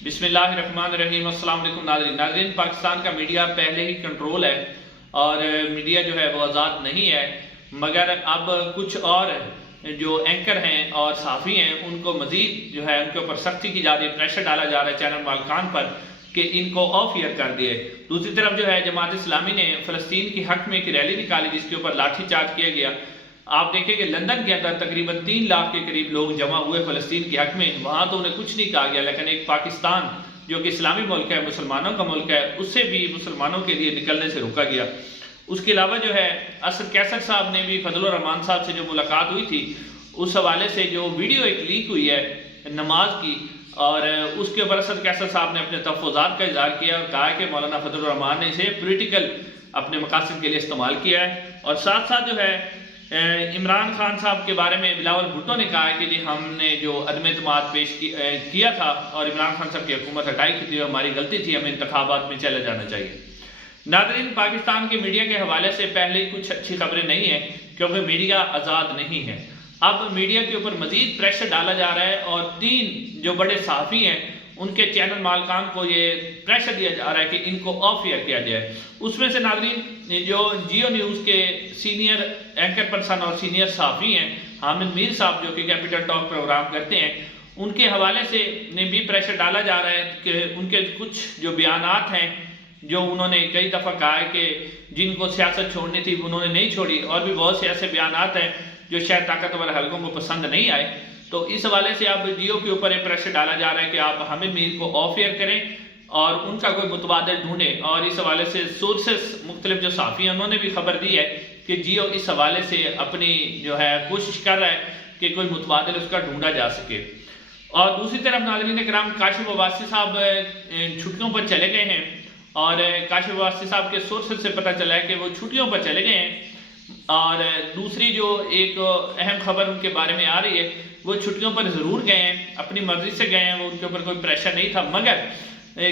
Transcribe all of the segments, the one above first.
बिस्मिल्लाहिर्रहमानिर्रहीम। अस्सलाम वालेकुम नाज़रीन। पाकिस्तान का मीडिया पहले ही कंट्रोल है और मीडिया जो है वो आज़ाद नहीं है, मगर अब कुछ और जो एंकर हैं और सहाफ़ी हैं उनको मज़ीद जो है उनके ऊपर सख्ती की जा रही है, प्रेशर डाला जा रहा है चैनल मालिकान पर कि इनको ऑफ ईयर कर दिए। दूसरी तरफ जो है जमात इस्लामी ने फ़लस्तीन की हक़ में एक रैली निकाली जिसके ऊपर लाठी चार्ज किया गया। आप देखें कि लंदन के अंदर तकरीबन 3 लाख के करीब लोग जमा हुए फ़लस्तीन के हक़ में। वहाँ तो उन्हें कुछ नहीं कहा गया, लेकिन एक पाकिस्तान जो कि इस्लामी मुल्क है, मुसलमानों का मुल्क है, उससे भी मुसलमानों के लिए निकलने से रोका गया। उसके अलावा जो है असद कैसर साहब ने भी फजलुर रहमान साहब से जो मुलाकात हुई थी उस हवाले से जो वीडियो एक लीक हुई है नमाज की, और उसके ऊपर असद कैसर साहब ने अपने तहफ़्फ़ुज़ात का इज़हार किया और कहा कि मौलाना फजलुर रहमान ने इसे पोलिटिकल अपने मकासद के लिए इस्तेमाल किया है। और साथ साथ जो है इमरान खान साहब के बारे में बिलावल भुट्टो ने कहा है कि जी हमने जो अदम एतमाद पेश किया था और इमरान खान साहब की हुकूमत हटाई थी, हमारी गलती थी, हमें इंतखाबात में चले जाना चाहिए। नाज़रीन, पाकिस्तान के मीडिया के हवाले से पहले ही कुछ अच्छी खबरें नहीं है क्योंकि मीडिया आज़ाद नहीं है। अब मीडिया के ऊपर मज़ीद प्रेशर डाला जा रहा है और 3 जो बड़े सहाफ़ी हैं उनके चैनल मालिकान को ये प्रेशर दिया जा रहा है कि इनको ऑफ ईयर किया जाए। उसमें से नाज़रीन जो जियो न्यूज़ के सीनियर एंकर पर्सन और सीनियर सहाफ़ी हैं हामिद मीर साहब जो कि कैपिटल टॉक प्रोग्राम करते हैं, उनके हवाले से ने भी प्रेशर डाला जा रहा है कि उनके कुछ जो बयानात हैं जो उन्होंने कई दफ़ा कहा है कि जिनको सियासत छोड़नी थी उन्होंने नहीं छोड़ी, और भी बहुत से ऐसे बयानात हैं जो शायद ताकतवर हलकों को पसंद नहीं आए। तो इस हवाले से अब जियो के ऊपर एक प्रेशर डाला जा रहा है कि आप हामिद मीर को ऑफ ईयर करें और उनका कोई मुतबादिल ढूंढें। और इस हवाले से सोर्सेस मुख्तलिफ जो सहाफ़ी हैं उन्होंने भी खबर दी है कि जियो इस हवाले से अपनी जो है कोशिश कर रहा है कि कोई मुतबादिल उसका ढूंढा जा सके। और दूसरी तरफ नाज़रीन किराम, काशिफ अब्बासी साहब छुट्टियों पर चले गए हैं और काशिफ अब्बासी साहब के सोर्सेस से पता चला है कि वो छुट्टियों पर चले गए हैं। और दूसरी जो एक अहम खबर उनके बारे में आ रही है, वो छुट्टियों पर ज़रूर गए हैं, अपनी मर्जी से गए हैं, वो उनके ऊपर कोई प्रेशर नहीं था, मगर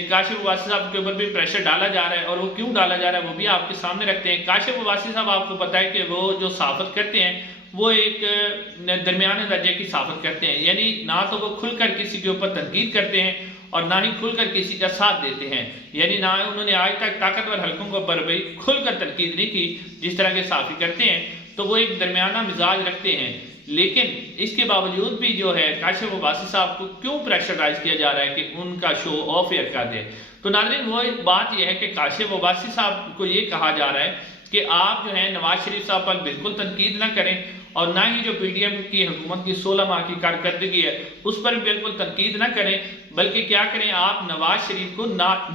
काशिफ अब्बासी साहब के ऊपर भी प्रेशर डाला जा रहा है। और वो क्यों डाला जा रहा है वो भी आपके सामने रखते हैं। काशिफ अब्बासी साहब आपको पता है कि वो जो सहाफ़त करते हैं वो एक दरमियाने दर्जे की सहाफ़त करते हैं, यानी ना तो वो खुलकर किसी के ऊपर तनकीद करते हैं और ना ही खुलकर किसी का साथ देते हैं। यानी ना उन्होंने आज तक ताकतवर हलकों को पर भी खुलकर तनकीद नहीं की जिस तरह के सहाफ़ी करते हैं, तो वो एक दरमियाना मिजाज रखते हैं। लेकिन इसके बावजूद भी जो है काशिफ अब्बासी साहब को क्यों प्रेशराइज किया जा रहा है कि उनका शो ऑफ एयर कर दे। तो नाज़रीन वो एक बात यह है कि काशिफ अब्बासी साहब को ये कहा जा रहा है कि आप जो है नवाज शरीफ साहब पर बिल्कुल तनकीद ना करें और ना ही जो PDM की हुकूमत की 16 माह की कारकर्दगी है उस पर भी बिल्कुल तनकीद ना करें, बल्कि क्या करें, आप नवाज शरीफ को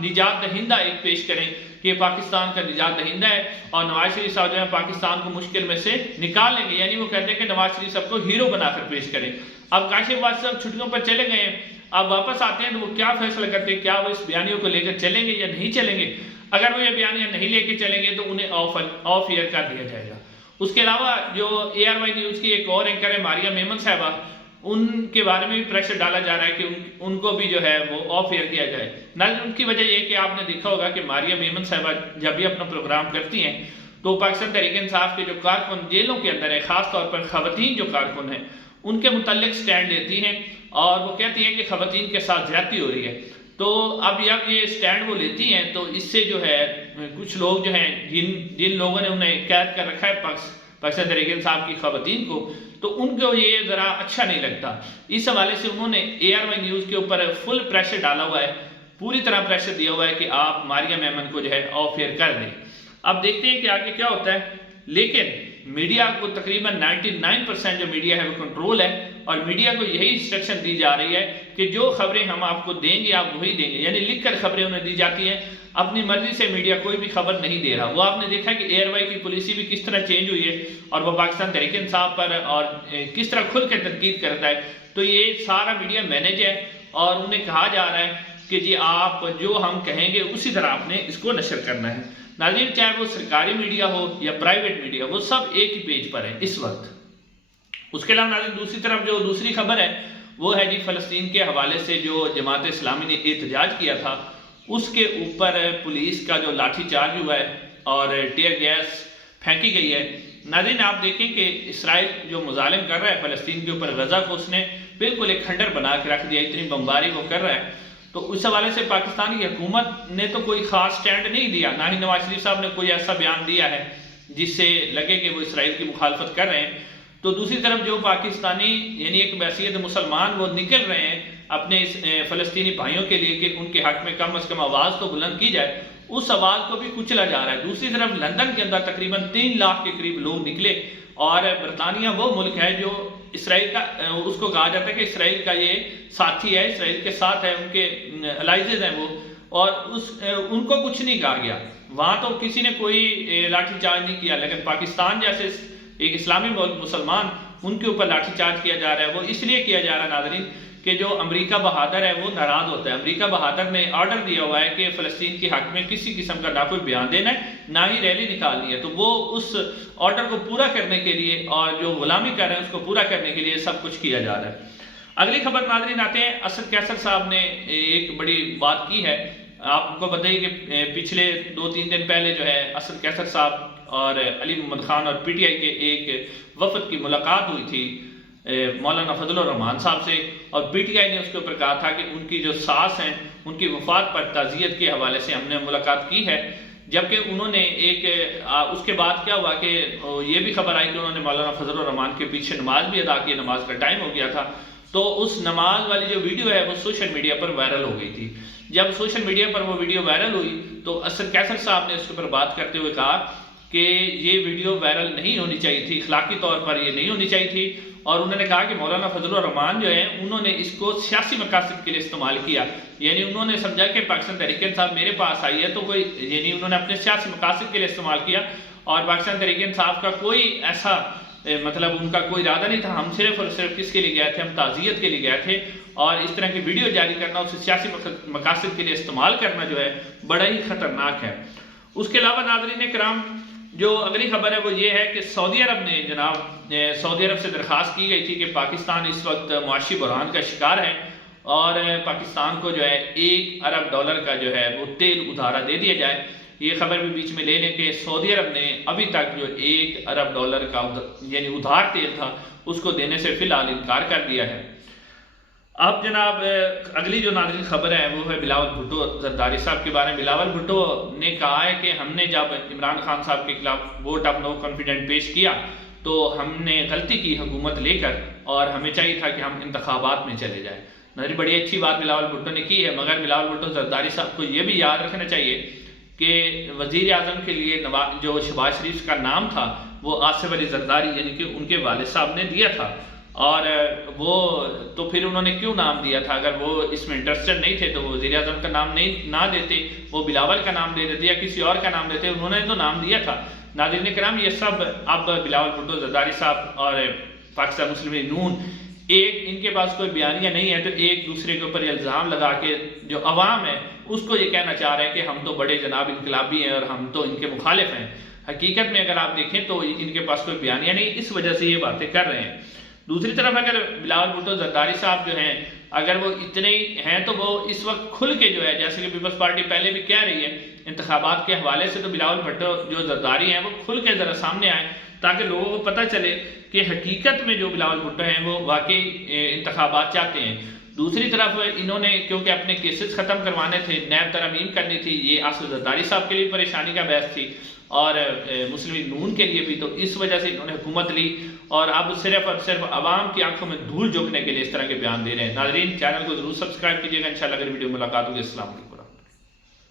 निजात दहिंदा एक पेश करें कि पाकिस्तान का निजात दहिंदा है और नवाज शरीफ साहब जो है पाकिस्तान को मुश्किल में से निकाल लेंगे। यानी वो कहते हैं कि नवाज शरीफ साहब को हीरो बनाकर पेश करें। अब काशिफ अब्बासी साहब छुट्टियों पर चले गए हैं, अब वापस आते हैं तो वो क्या फैसला करते हैं, क्या वो इस बयानियों को लेकर चलेंगे या नहीं चलेंगे। अगर वो ये बयानियां नहीं लेके चलेंगे तो उन्हें ऑफ ईयर कर दिया जाएगा। उसके अलावा जो ARY न्यूज़ की एक और एंकर है मारिया मेमन साहबा, उनके बारे में भी प्रेशर डाला जा रहा है कि उनको भी जो है वो ऑफ एयर किया जाए। ना उनकी वजह ये कि आपने देखा होगा कि मारिया मेमन साहबा जब भी अपना प्रोग्राम करती हैं तो पाकिस्तान तहरीक इंसाफ के जो कारकुन जेलों के अंदर है, ख़ास तौर पर ख़वातीन जो कारकुन हैं उनके मुतल्लिक स्टैंड लेती हैं और वो कहती हैं कि ख़वातीन के साथ ज़्यादती हो रही है। तो अब जब ये स्टैंड वो लेती हैं तो इससे जो है कुछ लोग जो हैं जिन लोगों ने उन्हें कैद कर रखा है पाकिस्तान तहरीक इंसाफ की ख़वातीन को, तो उनको ये ज़रा अच्छा नहीं लगता। इस हवाले से उन्होंने ARY न्यूज़ के ऊपर फुल प्रेशर डाला हुआ है, पूरी तरह प्रेशर दिया हुआ है कि आप मारिया मेमन को जो है ऑफ एयर कर दें। अब देखते हैं कि आगे क्या होता है। लेकिन मीडिया को तकरीबन 99% जो मीडिया है वो कंट्रोल है और मीडिया को यही इंस्ट्रक्शन दी जा रही है कि जो खबरें हम आपको देंगे आप वही देंगे, यानी लिखकर खबरें उन्हें दी जाती हैं। अपनी मर्जी से मीडिया कोई भी खबर नहीं दे रहा। वो आपने देखा कि ARY की पॉलिसी भी किस तरह चेंज हुई है और वो पाकिस्तान तहरीक इंसाफ पर और किस तरह खुल कर तनकीद करता है। तो ये सारा मीडिया मैनेज है और उन्हें कहा जा रहा है कि जी आप जो हम कहेंगे उसी तरह आपने इसको नशर करना है। नाज़रीन, चाहे वो सरकारी मीडिया हो या प्राइवेट मीडिया, वो सब एक ही पेज पर है इस वक्त। उसके अलावा नाज़रीन दूसरी तरफ जो दूसरी खबर है वो है जी फ़लस्तीन के हवाले से जो जमात इस्लामी ने एहतजाज किया था उसके ऊपर पुलिस का जो लाठी चार्ज हुआ है और टीयर गैस फेंकी गई है। नाज़रीन आप देखें कि इसराइल जो मुजालिम कर रहा है फ़लस्तीन के ऊपर, गज़ा को उसने बिल्कुल एक खंडर बना के रख दिया, इतनी बमबारी वो कर रहा है। تو اس حوالے سے پاکستان کی حکومت نے تو کوئی خاص سٹینڈ نہیں دیا، نہ ہی نواز شریف صاحب نے کوئی ایسا بیان دیا ہے جس سے لگے کہ وہ اسرائیل کی مخالفت کر رہے ہیں۔ تو دوسری طرف جو پاکستانی یعنی ایک بحیثیت مسلمان وہ نکل رہے ہیں اپنے اس فلسطینی بھائیوں کے لیے کہ ان کے حق میں کم از کم آواز تو بلند کی جائے، اس آواز کو بھی کچلا جا رہا ہے۔ دوسری طرف لندن کے اندر تقریباً 3 لاکھ کے قریب لوگ نکلے، اور برطانیہ وہ ملک ہے جو اسرائیل کا اس کو کہا جاتا ہے کہ اسرائیل کا یہ ساتھی ہے، اسرائیل کے ساتھ ہے، ان کے الائزز ہیں وہ، اور ان کو کچھ نہیں کہا گیا۔ وہاں تو کسی نے کوئی لاٹھی چارج نہیں کیا، لیکن پاکستان جیسے ایک اسلامی ملک مسلمان، ان کے اوپر لاٹھی چارج کیا جا رہا ہے۔ وہ اس لیے کیا جا رہا ہے ناظرین کہ جو امریکہ بہادر ہے وہ ناراض ہوتا ہے۔ امریکہ بہادر نے آرڈر دیا ہوا ہے کہ فلسطین کے حق میں کسی قسم کا نہ کوئی بیان دینا ہے، نہ ہی ریلی نکالنی ہے۔ تو وہ اس آرڈر کو پورا کرنے کے لیے اور جو غلامی کر رہے ہیں اس کو پورا کرنے کے لیے سب کچھ کیا جا رہا ہے۔ اگلی خبر ناظرین آتے ہیں، اسد قیصر صاحب نے ایک بڑی بات کی ہے۔ آپ کو بتائیے کہ پچھلے 2-3 دن پہلے جو ہے اسد قیصر صاحب اور علی محمد خان اور پی ٹی آئی کے ایک وفد کی ملاقات ہوئی تھی مولانا فضل الرحمان صاحب سے، اور پی ٹی آئی نے اس کے اوپر کہا تھا کہ ان کی جو ساس ہیں ان کی وفات پر تعزیت کے حوالے سے ہم نے ملاقات کی ہے۔ جبکہ انہوں نے اس کے بعد کیا ہوا کہ یہ بھی خبر آئی کہ انہوں نے مولانا فضل الرحمان کے پیچھے نماز بھی ادا کی، نماز کا ٹائم ہو گیا تھا۔ تو اس نماز والی جو ویڈیو ہے وہ سوشل میڈیا پر وائرل ہو گئی تھی۔ جب سوشل میڈیا پر وہ ویڈیو وائرل ہوئی تو اسد قیصر صاحب نے اس کے اوپر بات کرتے ہوئے کہا کہ یہ ویڈیو وائرل نہیں ہونی چاہیے تھی، اخلاقی طور پر یہ نہیں ہونی چاہیے تھی، اور انہوں نے کہا کہ مولانا فضل الرحمان جو ہیں انہوں نے اس کو سیاسی مقاصد کے لیے استعمال کیا، یعنی انہوں نے سمجھا کہ پاکستان تحریک انصاف میرے پاس آئی ہے تو کوئی یعنی انہوں نے اپنے سیاسی مقاصد کے لیے استعمال کیا، اور پاکستان تحریک انصاف کا کوئی ایسا مطلب ان کا کوئی ارادہ نہیں تھا۔ ہم صرف اور صرف کس کے لیے گئے تھے؟ ہم تعزیت کے لیے گئے تھے، اور اس طرح کی ویڈیو جاری کرنا، اسے سیاسی مقاصد کے لیے استعمال کرنا جو ہے بڑا ہی خطرناک ہے۔ اس کے علاوہ ناظرین کرام جو اگلی خبر ہے وہ یہ ہے کہ سعودی عرب نے سعودی عرب سے درخواست کی گئی تھی کہ پاکستان اس وقت معاشی بحران کا شکار ہے، اور پاکستان کو جو ہے $1 ارب کا جو ہے وہ تیل ادھارا دے دیا جائے۔ یہ خبر بھی بیچ میں لے لیں کہ سعودی عرب نے ابھی تک جو $1 ارب کا یعنی ادھار تیل تھا اس کو دینے سے فی الحال انکار کر دیا ہے۔ اب جناب اگلی جو ناظرین خبر ہے وہ ہے بلاول بھٹو زرداری صاحب کے بارے میں۔ بلاول بھٹو نے کہا ہے کہ ہم نے جب عمران خان صاحب کے خلاف ووٹ آف نو کانفیڈنٹ پیش کیا تو ہم نے غلطی کی حکومت لے کر، اور ہمیں چاہیے تھا کہ ہم انتخابات میں چلے جائیں۔ ناظرین بڑی اچھی بات بلاول بھٹو نے کی ہے، مگر بلاول بھٹو زرداری صاحب کو یہ بھی یاد رکھنا چاہیے کہ وزیر اعظم کے لیے جو شہباز شریف کا نام تھا وہ آصف علی زرداری یعنی کہ ان کے والد صاحب نے دیا تھا، اور وہ تو پھر انہوں نے کیوں نام دیا تھا؟ اگر وہ اس میں انٹرسٹڈ نہیں تھے تو وہ وزیر اعظم کا نام نہ دیتے، وہ بلاول کا نام دے دیتے یا کسی اور کا نام دیتے، انہوں نے تو نام دیا تھا۔ ناظرین کرام یہ سب اب بلاول بھٹو زرداری صاحب اور پاکستان مسلم لیگ نون ان کے پاس کوئی بیانیہ نہیں ہے تو ایک دوسرے کے اوپر الزام لگا کے جو عوام ہے اس کو یہ کہنا چاہ رہے ہیں کہ ہم تو بڑے جناب انقلابی ہیں اور ہم تو ان کے مخالف ہیں۔ حقیقت میں اگر آپ دیکھیں تو ان کے پاس کوئی بیانیہ نہیں، اس وجہ سے یہ باتیں کر رہے ہیں۔ دوسری طرف اگر بلاول بھٹو زرداری صاحب جو ہیں اگر وہ اتنے ہیں تو وہ اس وقت کھل کے جو ہے، جیسے کہ پیپلز پارٹی پہلے بھی کہہ رہی ہے انتخابات کے حوالے سے، تو بلاول بھٹو جو زرداری ہیں وہ کھل کے ذرا سامنے آئیں تاکہ لوگوں کو پتہ چلے کہ حقیقت میں جو بلاول بھٹو ہیں وہ واقعی انتخابات چاہتے ہیں۔ دوسری طرف انہوں نے کیونکہ اپنے کیسز ختم کروانے تھے، نیب ترمیم کرنی تھی، یہ آصف زرداری صاحب کے لیے پریشانی کا باعث تھی اور مسلم لیگ نون کے لیے بھی، تو اس وجہ سے انہوں نے حکومت لی اور اب صرف اور صرف عوام کی آنکھوں میں دھول جھونکنے کے لیے اس طرح کے بیان دے رہے ہیں۔ ناظرین چینل کو ضرور سبسکرائب کیجیے گا، انشاءاللہ اگر ویڈیو ملاقات ہوگی۔ السلام علیکم۔